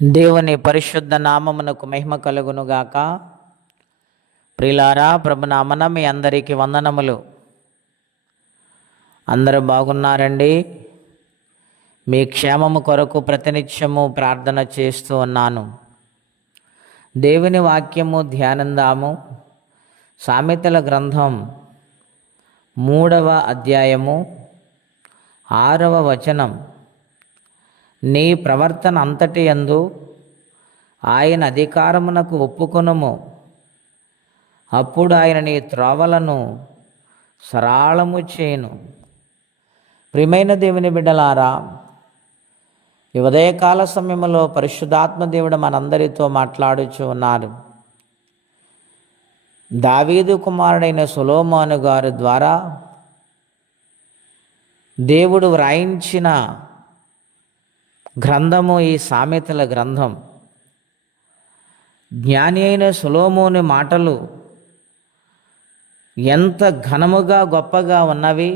దేవుని పరిశుద్ధ నామమునకు మహిమ కలుగునుగాక. ప్రియులారా, ప్రభునామన మీ అందరికీ వందనములు. అందరూ బాగున్నారండి? మీ క్షేమము కొరకు ప్రతినిత్యము ప్రార్థన చేస్తూ ఉన్నాను. దేవుని వాక్యము ధ్యానందాము. సామెతల గ్రంథం 3వ అధ్యాయము 6వ వచనం. నీ ప్రవర్తన అంతటి యందు ఆయన అధికారమునకు ఒప్పుకొనుము, అప్పుడు ఆయన నీ త్రోవలను సరళము చేయును. ప్రియమైన దేవుని బిడ్డలారా, ఈ ఉదయకాల సమయంలో పరిశుద్ధాత్మ దేవుడు మనందరితో మాట్లాడుచూ ఉన్నారు. దావీదు కుమారుడైన సొలొమోను గారి ద్వారా దేవుడు వ్రాయించిన గ్రంథము ఈ సామెతల గ్రంథం. జ్ఞాని అయిన సొలొమోను మాటలు ఎంత ఘనముగా గొప్పగా ఉన్నవి.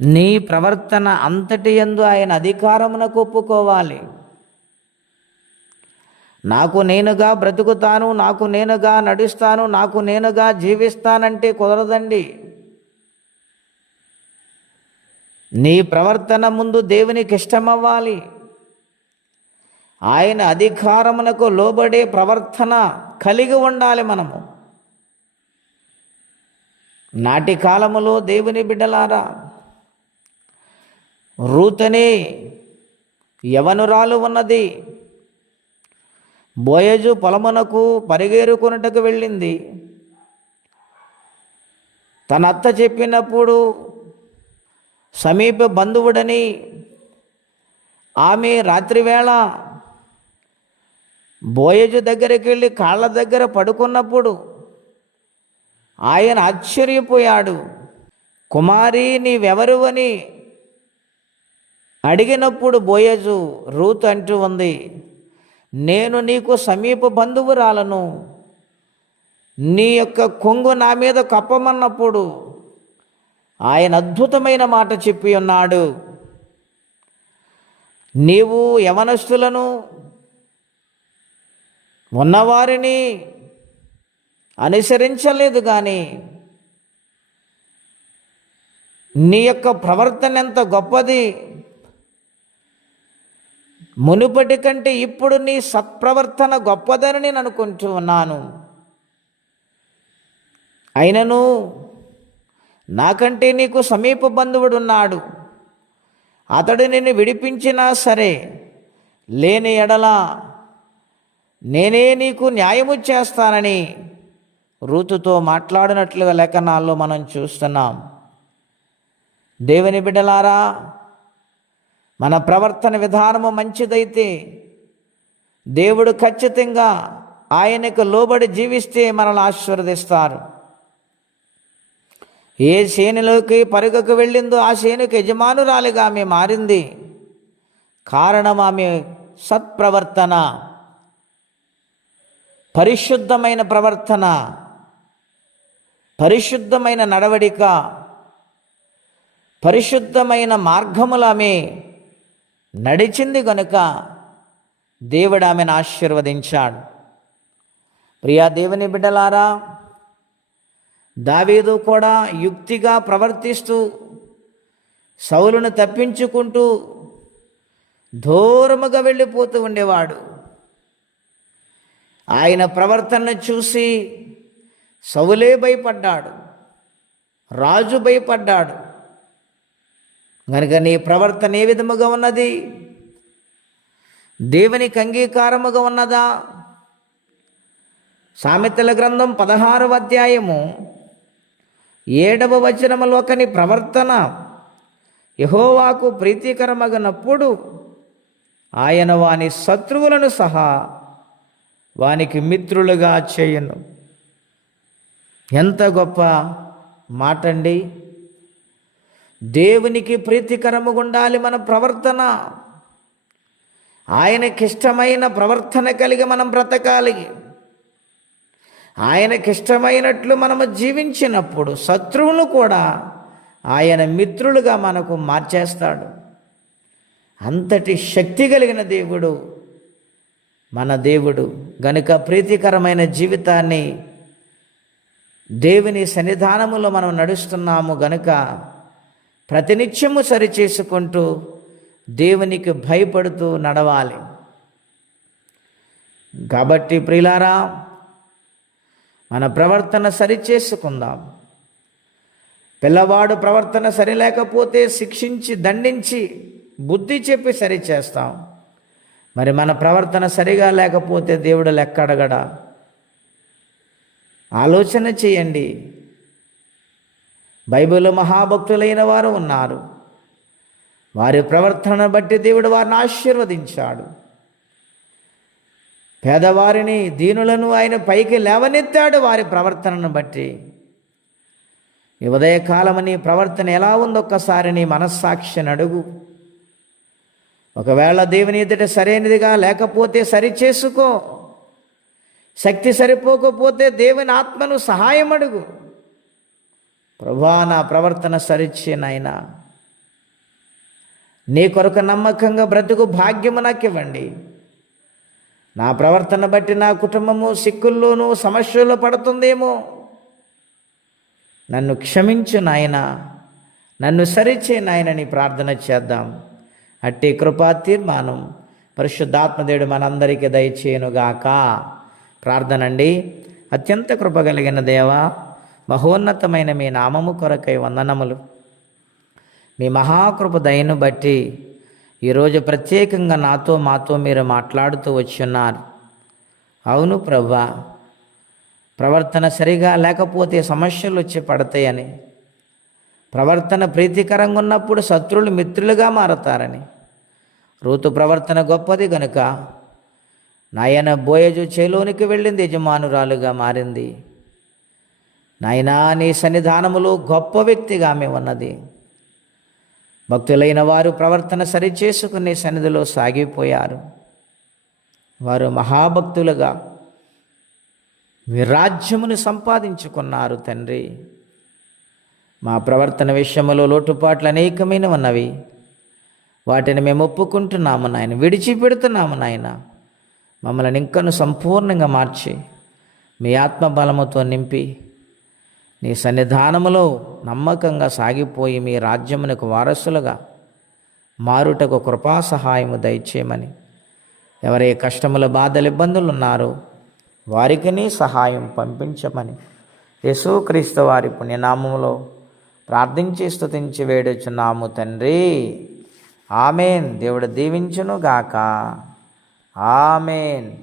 నీ ప్రవర్తన అంతటి యందు ఆయన అధికారమునకు ఒప్పుకోవాలి. నాకు నేనుగా బ్రతుకుతాను, నాకు నేనుగా నడుస్తాను, నాకు నేనుగా జీవిస్తానంటే కుదరదండి. నీ ప్రవర్తన ముందు దేవునికి ఇష్టమవ్వాలి. ఆయన అధికారమునకు లోబడే ప్రవర్తన కలిగి ఉండాలి మనము. నాటి కాలములో దేవుని బిడ్డలారా, రూతనే యవనురాలు ఉన్నది. బోయజు పొలమునకు పరిగేరుకొనుటకు వెళ్ళింది. తన అత్త చెప్పినప్పుడు సమీప బంధువుడని ఆమె రాత్రివేళ బోయజు దగ్గరికి వెళ్ళి కాళ్ళ దగ్గర పడుకున్నప్పుడు ఆయన ఆశ్చర్యపోయాడు. కుమారి, నీవెవరు అని అడిగినప్పుడు బోయజు రూతు అంటూ ఉంది, నేను నీకు సమీప బంధువురాలను. నీ యొక్క కొంగు నా మీద కప్పమన్నప్పుడు ఆయన అద్భుతమైన మాట చెప్పి ఉన్నాడు. నీవు యవనస్తులను, ఉన్నవారిని అనుసరించలేదు, కానీ నీ యొక్క ప్రవర్తన ఎంత గొప్పది. మునుపటి కంటే ఇప్పుడు నీ సత్ప్రవర్తన గొప్పదని నేను అనుకుంటూ ఉన్నాను. అయినను నాకంటే నీకు సమీప బంధువుడున్నాడు. అతడు నిన్ను విడిపించినా సరే, లేని ఎడల నేనే నీకు న్యాయము చేస్తానని రూతుతో మాట్లాడినట్లుగా లేఖనాల్లో మనం చూస్తున్నాం. దేవుని బిడ్డలారా, మన ప్రవర్తన విధానము మంచిదైతే దేవుడు ఖచ్చితంగా ఆయనకు లోబడి జీవిస్తే మనల్ని ఆశీర్వదిస్తారు. ఏ సేనులోకి పరుగుకు వెళ్ళిందో ఆ సేనుకి యజమానురాలిగా ఆమె మారింది. కారణం ఆమె సత్ప్రవర్తన, పరిశుద్ధమైన ప్రవర్తన, పరిశుద్ధమైన నడవడిక, పరిశుద్ధమైన మార్గములు ఆమె నడిచింది గనుక దేవుడు ఆమెను ఆశీర్వదించాడు. ప్రియా దేవుని బిడ్డలారా, దావీదు కూడా యుక్తిగా ప్రవర్తిస్తూ సౌలును తప్పించుకుంటూ దూరముగా వెళ్ళిపోతూ ఉండేవాడు. ఆయన ప్రవర్తనను చూసి సౌలే భయపడ్డాడు, రాజు భయపడ్డాడు. కనుక నీ ప్రవర్తన ఏ విధముగా ఉన్నది? దేవునికి అంగీకారముగా ఉన్నదా? సామెతల గ్రంథం 16వ అధ్యాయము 7వ వచనములో ఒకని ప్రవర్తన యెహోవాకు ప్రీతికరమగనప్పుడు ఆయన వాని శత్రువులను సహా వానికి మిత్రులుగా చేయును. ఎంత గొప్ప మాట అండి! దేవునికి ప్రీతికరముగా ఉండాలి మన ప్రవర్తన. ఆయనకిష్టమైన ప్రవర్తన కలిగి మనం బ్రతకాలి. ఆయనకిష్టమైనట్లు మనము జీవించినప్పుడు శత్రువులు కూడా ఆయన మిత్రులుగా మనకు మార్చేస్తాడు. అంతటి శక్తి కలిగిన దేవుడు మన దేవుడు గనుక ప్రీతికరమైన జీవితాన్ని దేవుని సన్నిధానములో మనం నడుస్తున్నాము గనుక ప్రతినిత్యము సరిచేసుకుంటూ దేవునికి భయపడుతూ నడవాలి. కాబట్టి ప్రియులారా, మన ప్రవర్తన సరిచేసుకుందాం. పిల్లవాడు ప్రవర్తన సరిలేకపోతే శిక్షించి దండించి బుద్ధి చెప్పి సరిచేస్తాం. మరి మన ప్రవర్తన సరిగా లేకపోతే దేవుడు లెక్క అడగడా? ఆలోచన చేయండి. బైబిల్లో మహాభక్తులైన వారు ఉన్నారు. వారి ప్రవర్తనను బట్టి దేవుడు వారిని ఆశీర్వదించాడు. పేదవారిని, దీనులను ఆయన పైకి లేవనెత్తాడు వారి ప్రవర్తనను బట్టి. ఈ ఉదయకాలం నీ ప్రవర్తన ఎలా ఉందో ఒక్కసారి నీ మనస్సాక్షిని అడుగు. ఒకవేళ దేవుని ఎదుట సరైనదిగా లేకపోతే సరిచేసుకో. శక్తి సరిపోకపోతే దేవుని ఆత్మను సహాయం అడుగు. ప్రభువా, నా ప్రవర్తన సరిచే నాయనా, నీ కొరకు నమ్మకంగా బ్రతుకు భాగ్యము నాకు ఇవ్వండి. నా ప్రవర్తన బట్టి నా కుటుంబము సిక్కుల్లోనూ సమస్యల్లో పడుతుందేమో, నన్ను క్షమించు నాయనా, నన్ను సరిచే నాయనని ప్రార్థన చేద్దాం. అట్టి కృపా తీర్మానం పరిశుద్ధాత్మదేవుడు మనందరికీ దయచేయునుగాక. ప్రార్థన అండి. అత్యంత కృప కలిగిన దేవా, మహోన్నతమైన మీ నామము కొరకై వందనములు. మీ మహాకృప దయను బట్టి ఈరోజు ప్రత్యేకంగా మాతో మీరు మాట్లాడుతూ వచ్చున్నారు. అవును ప్రభువా, ప్రవర్తన సరిగా లేకపోతే సమస్యలు వచ్చి పడతాయని, ప్రవర్తన ప్రీతికరంగా ఉన్నప్పుడు శత్రువులు మిత్రులుగా మారతారని, రూతు ప్రవర్తన గొప్పది గనుక నాయన బోయజు చేలోనికి వెళ్ళింది, యజమానురాలుగా మారింది. నాయనా, నీ సన్నిధానములో గొప్ప వ్యక్తిగా ఆమె ఉన్నది. భక్తులైన వారు ప్రవర్తన సరిచేసుకునే సన్నిధిలో సాగిపోయారు. వారు మహాభక్తులుగా మీ రాజ్యమును సంపాదించుకున్నారు. తండ్రి, మా ప్రవర్తన విషయంలో లోటుపాట్లు అనేకమైన ఉన్నవి. వాటిని మేము ఒప్పుకుంటున్నాము నాయన, విడిచిపెడుతున్నాము నాయన. మమ్మల్ని ఇంకను సంపూర్ణంగా మార్చి మీ ఆత్మబలముతో నింపి నీ సన్నిధానములో నమ్మకంగా సాగిపోయి మీ రాజ్యమునకు వారసులుగా మారుటకు కృపా సహాయము దయచేయమని, ఎవరే కష్టముల బాధలు ఇబ్బందులు ఉన్నారో వారికి నీ సహాయం పంపించమని యేసుక్రీస్తు వారి పుణ్యనామములో ప్రార్థించి స్తుతించి వేడుచున్నాము తండ్రి. ఆమెన్. దేవుడు దీవించును గాక. ఆమెన్.